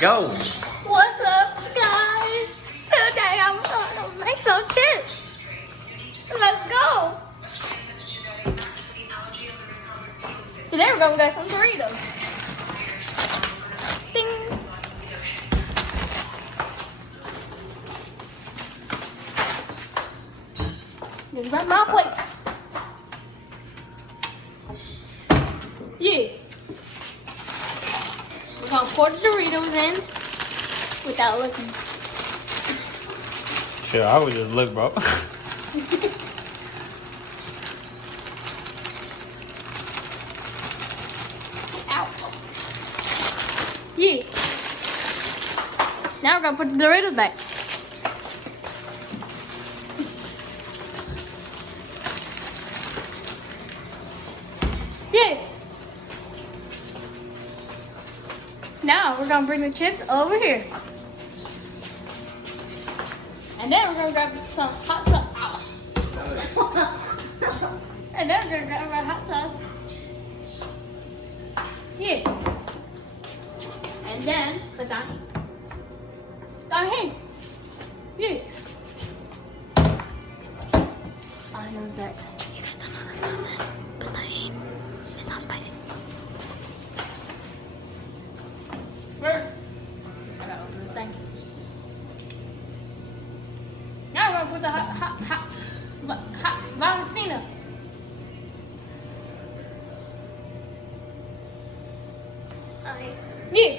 Go. What's up, guys? Today I'm gonna make some chips. Let's go. Today we're gonna get some Doritos. Ding. Just grab my plate. Yeah. We're gonna pour the Doritos in without looking. Sure, I would just look, bro. Ow. Yeah. Now we're gonna put the Doritos back. Yeah. Now we're gonna bring the chips over here. And then we're gonna grab some hot sauce. Ow. And then we're gonna grab our hot sauce. Yeah. And then the Tajin. Tajin. Yeah. All I know is that you guys don't know this about this, but Tajin is not spicy. First, I gotta open this thing. Now we're gonna put the hot Valentina. Yeah.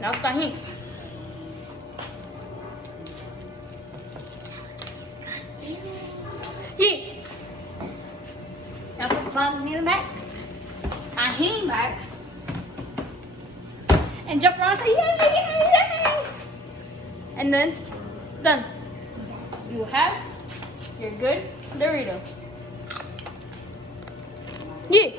Now Tajin. Yeah. Now put the Valentina back. Tajin back. And jump around and say, yay, yay, yay. And then, done. You have your good Dorito. Yeah.